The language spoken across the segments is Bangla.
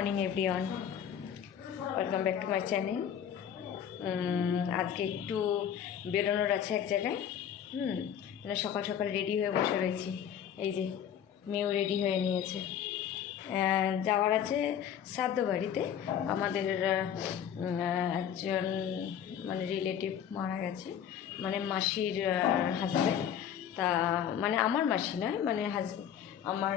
Morning everyone, welcome back to my channel. আজকে একটু বেরোনোর আছে এক জায়গায়। সকাল সকাল রেডি হয়ে বসে রয়েছি। এই যে মেয়েও রেডি হয়ে নিয়েছে। যাওয়ার আছে শ্রাদ্ধ বাড়িতে। আমাদের একজন মানে রিলেটিভ মারা গেছে, মানে মাসির হাজব্যান্ড। তা মানে আমার মাসি নয়, মানে আমার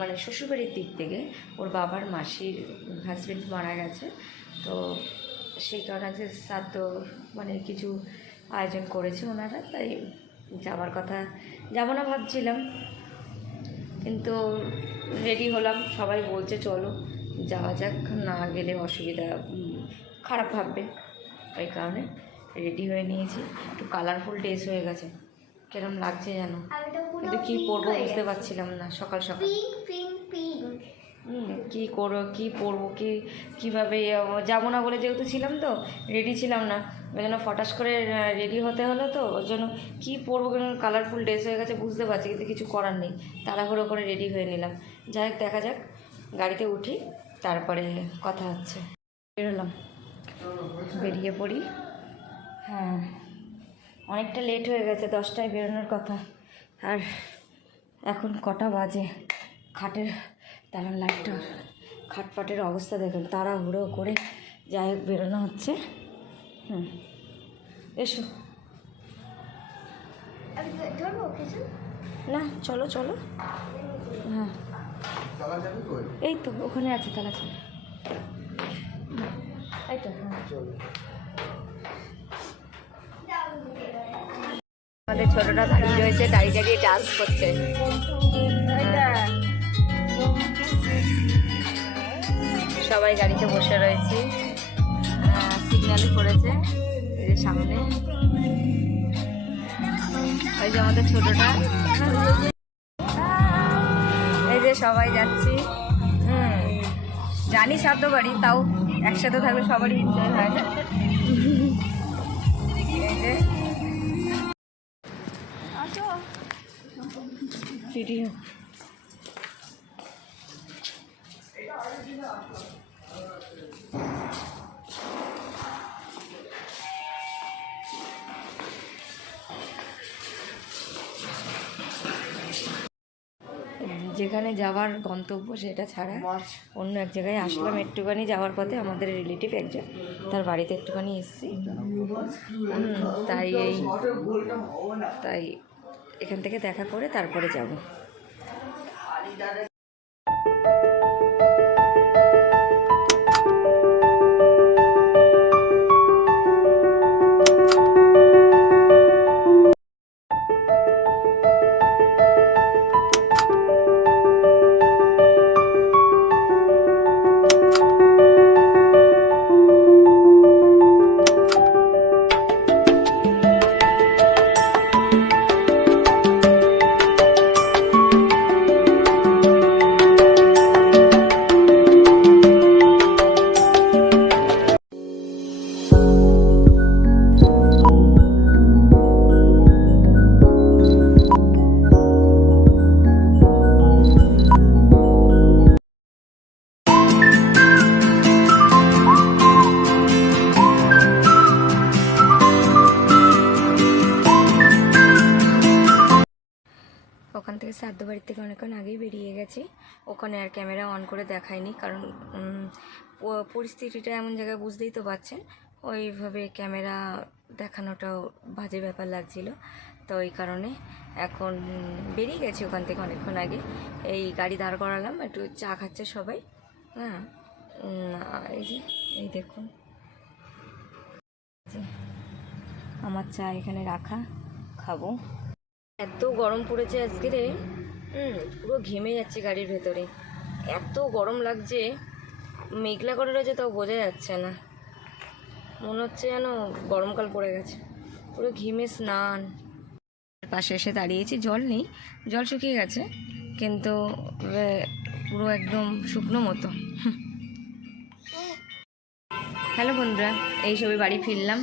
মানে শ্বশুরবাড়ির দিক থেকে ওর বাবার মাসির হাজব্যান্ড মারা গেছে। তো সেই কারণে যে শ্রাদ্ধ মানে কিছু আয়োজন করেছে ওনারা, তাই যাওয়ার কথা যাব না ভাবছিলাম, কিন্তু রেডি হলাম। সবাই বলছে চলো যাওয়া যাক, না গেলে অসুবিধা, খারাপ ভাববে, ওই কারণে রেডি হয়ে নিয়েছি। একটু কালারফুল ড্রেস হয়ে গেছে, কিরম লাগছে যেন, কিন্তু কী পরবো বুঝতে পারছিলাম না। সকাল সকাল কী করবো, কী পরবো, কীভাবে যাবো না বলে যেহেতু ছিলাম, তো রেডি ছিলাম না, ওই জন্য ফটাস করে রেডি হতে হলো। তো ওর জন্য কী পরবো, কেন কালারফুল ড্রেস হয়ে গেছে বুঝতে পারছি, কিন্তু কিছু করার নেই, তাড়াহুড়ো করে রেডি হয়ে নিলাম। যাই হোক, দেখা যাক, গাড়িতে উঠি তারপরে কথা হচ্ছে। বেরোলাম, বেরিয়ে পড়ি। হ্যাঁ, অনেকটা লেট হয়ে গেছে, 10টায় বেরোনোর কথা, আর এখন কটা বাজে। খাটের দাঁড়ান, লাইটটা, খাটপাটের অবস্থা দেখুন, তাড়াহুড়ো করে যাই হোক বেরোনো হচ্ছে। এসো না, চলো চলো। হ্যাঁ, এই তো ওখানে আছে তালা, চলো। এই তো, হ্যাঁ চলো। আমাদের ছোটটা দাঁড়িয়ে রয়েছে, দাঁড়িয়ে দাঁড়িয়ে ডান্স করছে। সবাই গাড়িতে বসে রয়েছি, সিগন্যালই করেছে এই যে সামনে। ওই যে আমাদের ছোটটা, এই যে সবাই যাচ্ছি। জানি শ্রাদ্ধ বাড়ি, তাও একসাথে থাকলে সবারই এনজয় হয়। এই যে ভিডিও যেখানে যাওয়ার গন্তব্য সেটা ছাড়া অন্য এক জায়গায় আসলাম। একটুখানি যাওয়ার পথে আমাদের রিলেটিভ একজন, তার বাড়িতে একটুখানি এসেছি, তাই এখান থেকে দেখা করে তারপরে যাব। ওখান থেকে শ্রাদ্ধ বাড়ির থেকে অনেকক্ষণ আগেই বেরিয়ে গেছি। ওখানে আর ক্যামেরা অন করে দেখায়নি, কারণ পরিস্থিতিটা এমন জায়গায় বুঝতেই তো পারছেন, ওইভাবে ক্যামেরা দেখানোটাও বাজে ব্যাপার লাগছিল। তো ওই কারণে এখন বেরিয়ে গেছি ওখান থেকে অনেকক্ষণ আগে। এই গাড়ি দাঁড় করালাম, একটু চা খাচ্ছে সবাই। হ্যাঁ, এই যে এই দেখুন, আমার চা এখানে রাখা, খাবো। এত গরম পড়েছে আজকে রে, পুরো ঘেমে যাচ্ছে গাড়ির ভেতরে, এত গরম লাগছে। মেঘলা করে রয়েছে, তাও বোঝা যাচ্ছে না, মনে হচ্ছে যেন গরমকাল পড়ে গেছে। পুরো ঘেমে স্নান। পাশে এসে দাঁড়িয়েছি, জল নেই, জল শুকিয়ে গেছে, কিন্তু পুরো একদম শুকনো মতো। হ্যালো বন্ধুরা, এই সবে বাড়ি ফিরলাম,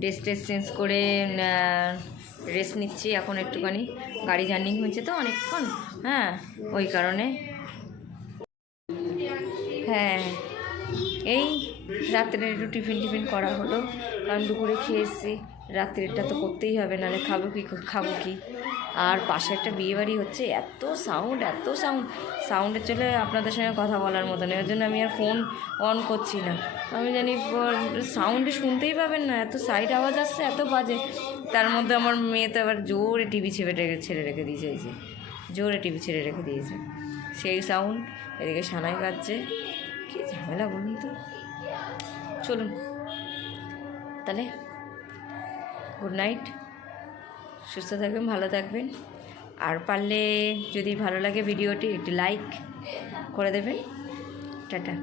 ড্রেস চেঞ্জ করে রেস্ট নিচ্ছি এখন একটুখানি। গাড়ি জার্নি হয়েছে তো অনেকক্ষণ, হ্যাঁ ওই কারণে। হ্যাঁ, এই রাত্রে একটু টিফিন করা হলো, কারণ দুপুরে খেয়ে এসেছি, রাত্রেরটা তো করতেই হবে, নাহলে খাবো কি। আর পাশে একটা বিয়েবাড়ি হচ্ছে, এত সাউন্ডের চলে আপনাদের সঙ্গে কথা বলার মতো নেই, ওই জন্য আমি আর ফোন অন করছি না। আমি জানি সাউন্ডে শুনতেই পাবেন না, এত সাইড আওয়াজ আসছে, এত বাজে। তার মধ্যে আমার মেয়ে তো আবার জোরে টিভি ছেড়ে রেখে দিয়েছে, এই যে জোরে টিভি ছেড়ে রেখে দিয়েছে, সেই সাউন্ড। এদিকে সানাই বাজছে, কী ঝামেলা বলুন তো। চলুন তাহলে, গুড নাইট, সুস্থ থাকবেন, ভালো থাকবেন। আর পারলে যদি ভালো লাগে ভিডিওটি একটি লাইক করে দেবেন। টাটা।